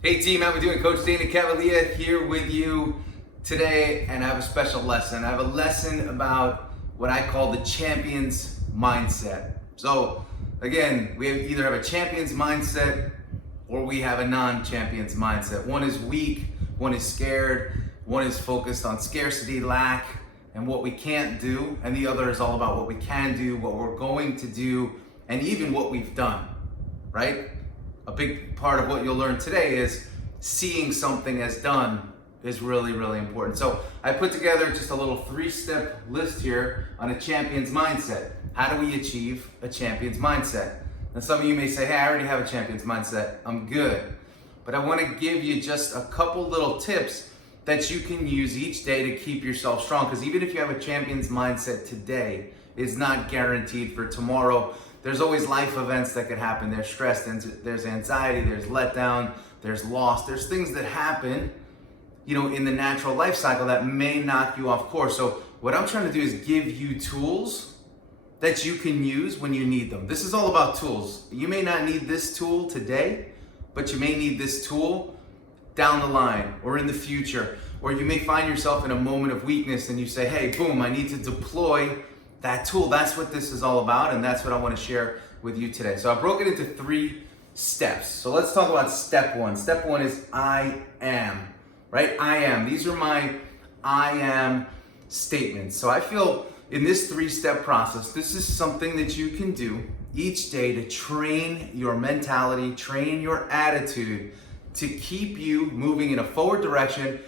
Hey team, how we doing? Coach Dana Cavalea here with you today, and I have a special lesson. I have a lesson about what I call the champion's mindset. So again, either have a champion's mindset or we have a non-champion's mindset. One is weak, one is scared, one is focused on scarcity, lack, and what we can't do, and the other is all about what we can do, what we're going to do, and even what we've done, right? A big part of what you'll learn today is seeing something as done is really, really important. So I put together just a little 3-step list here on a champion's mindset. How do we achieve a champion's mindset? And some of you may say, hey, I already have a champion's mindset, I'm good. But I want to give you just a couple little tips that you can use each day to keep yourself strong. Because even if you have a champion's mindset today, it's not guaranteed for tomorrow. There's always life events that could happen. There's stress, there's anxiety, there's letdown, there's loss. There's things that happen, in the natural life cycle that may knock you off course. So what I'm trying to do is give you tools that you can use when you need them. This is all about tools. You may not need this tool today, but you may need this tool down the line or in the future. Or you may find yourself in a moment of weakness and you say, hey, boom, I need to deploy that tool. That's what this is all about, and that's what I want to share with you today. So I broke it into 3 steps. So let's talk about step 1. Step 1 is I am, right? I am. These are my I am statements. So I feel in this 3-step process, this is something that you can do each day to train your mentality, train your attitude to keep you moving in a forward direction,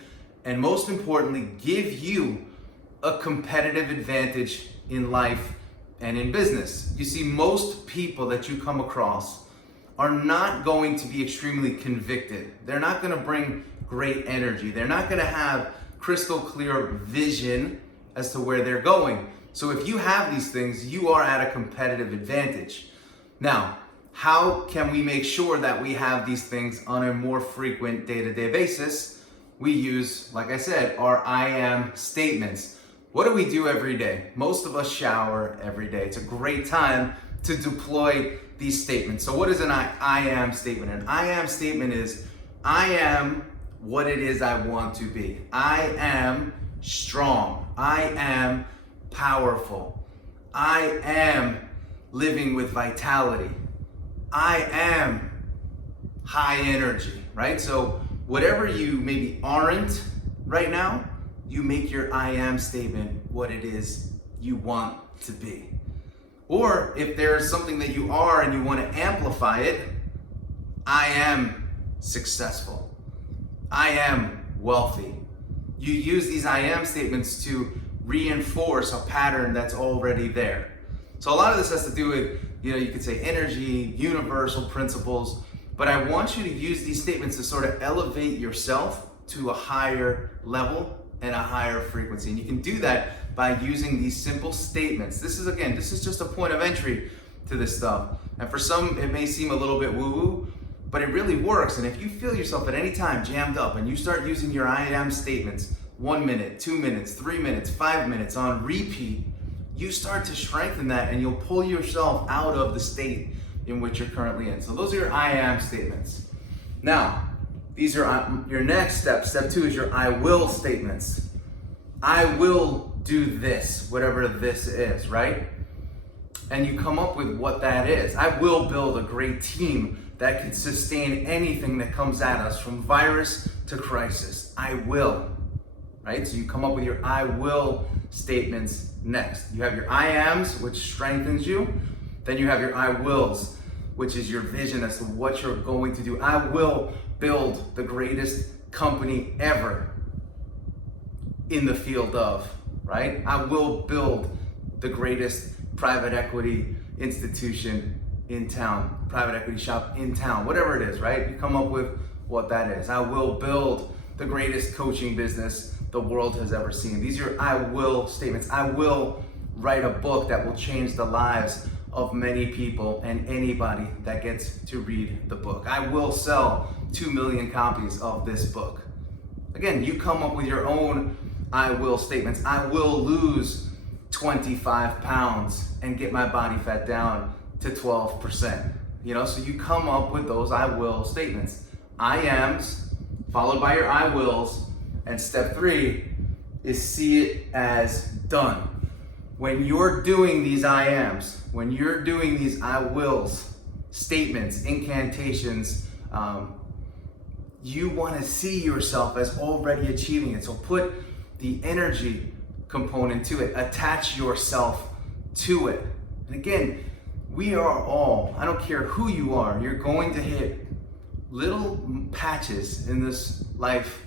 and most importantly, give you a competitive advantage in life and in business. You see, most people that you come across are not going to be extremely convicted. They're not going to bring great energy. They're not going to have crystal clear vision as to where they're going. So if you have these things, you are at a competitive advantage. Now, how can we make sure that we have these things on a more frequent day-to-day basis? We use, like I said, our I am statements. What do we do every day? Most of us shower every day. It's a great time to deploy these statements. So what is an I am statement? An I am statement is, I am what it is I want to be. I am strong. I am powerful. I am living with vitality. I am high energy, right? So whatever you maybe aren't right now, you make your I am statement what it is you want to be. Or if there's something that you are and you want to amplify it, I am successful. I am wealthy. You use these I am statements to reinforce a pattern that's already there. So a lot of this has to do with, you could say energy, universal principles, but I want you to use these statements to sort of elevate yourself to a higher level and a higher frequency. And you can do that by using these simple statements. This is just a point of entry to this stuff. And for some, it may seem a little bit woo-woo, but it really works. And if you feel yourself at any time jammed up and you start using your I am statements 1 minute, 2 minutes, 3 minutes, 5 minutes on repeat, you start to strengthen that and you'll pull yourself out of the state in which you're currently in. So those are your I am statements. Now, these are your next step. Step 2 is your I will statements. I will do this, whatever this is, right? And you come up with what that is. I will build a great team that can sustain anything that comes at us, from virus to crisis. I will, right? So you come up with your I will statements next. You have your I ams, which strengthens you. Then you have your I wills, which is your vision as to what you're going to do. I will build the greatest company ever in the field of, right? I will build the greatest private equity institution in town, private equity shop in town, whatever it is, right? You come up with what that is. I will build the greatest coaching business the world has ever seen. These are I will statements. I will write a book that will change the lives of many people and anybody that gets to read the book. I will sell 2 million copies of this book. Again, you come up with your own I will statements. I will lose 25 pounds and get my body fat down to 12%. So you come up with those I will statements. I ams, followed by your I wills, and step 3 is see it as done. When you're doing these I ams, when you're doing these I wills, statements, incantations, you want to see yourself as already achieving it. So put the energy component to it, attach yourself to it. And again, we are all, I don't care who you are, you're going to hit little patches in this life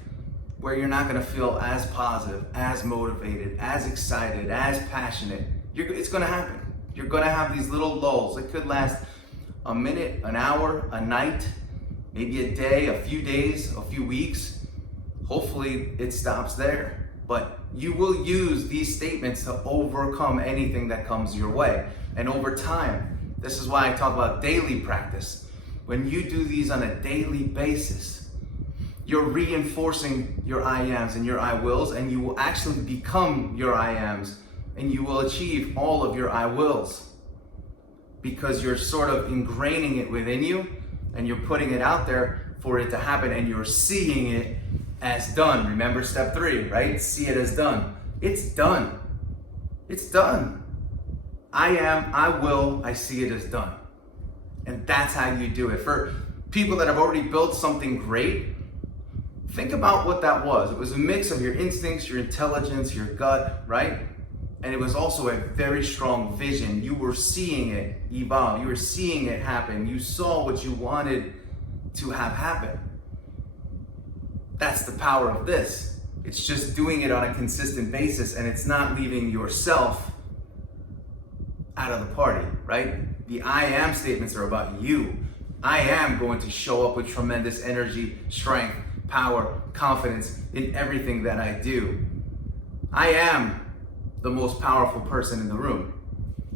where you're not going to feel as positive, as motivated, as excited, as passionate. It's going to happen. You're going to have these little lulls. It could last a minute, an hour, a night, maybe a day, a few days, a few weeks. Hopefully it stops there. But you will use these statements to overcome anything that comes your way. And over time, this is why I talk about daily practice. When you do these on a daily basis, you're reinforcing your I ams and your I wills, and you will actually become your I ams, and you will achieve all of your I wills, because you're sort of ingraining it within you, and you're putting it out there for it to happen, and you're seeing it as done. Remember step 3, right? See it as done. It's done. It's done. I am, I will, I see it as done. And that's how you do it. For people that have already built something great, think about what that was. It was a mix of your instincts, your intelligence, your gut, right? And it was also a very strong vision. You were seeing it evolve. You were seeing it happen. You saw what you wanted to have happen. That's the power of this. It's just doing it on a consistent basis, and it's not leaving yourself out of the party, right? The I am statements are about you. I am going to show up with tremendous energy, strength, power, confidence in everything that I do. I am the most powerful person in the room.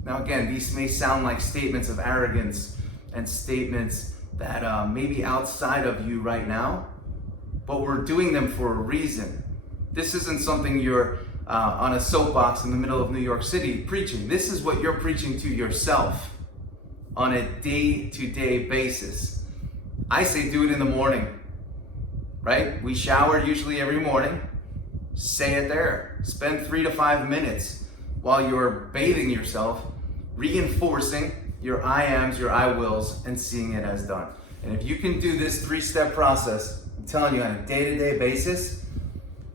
Now again, these may sound like statements of arrogance and statements that may be outside of you right now, but we're doing them for a reason. This isn't something you're on a soapbox in the middle of New York City preaching. This is what you're preaching to yourself on a day-to-day basis. I say do it in the morning, right? We shower usually every morning. Say it there. Spend 3 to 5 minutes while you're bathing yourself, reinforcing your I ams, your I wills, and seeing it as done. And if you can do this 3-step process, I'm telling you, on a day-to-day basis,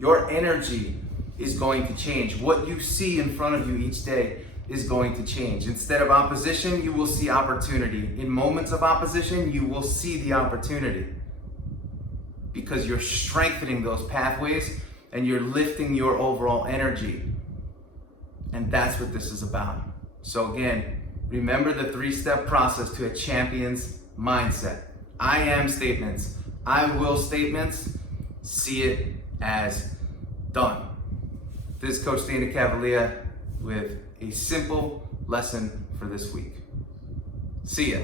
your energy is going to change. What you see in front of you each day is going to change. Instead of opposition, you will see opportunity. In moments of opposition, you will see the opportunity, because you're strengthening those pathways and you're lifting your overall energy. And that's what this is about. So again, remember the 3-step process to a champion's mindset. I am statements, I will statements, see it as done. This is Coach Dana Cavalea with a simple lesson for this week. See ya.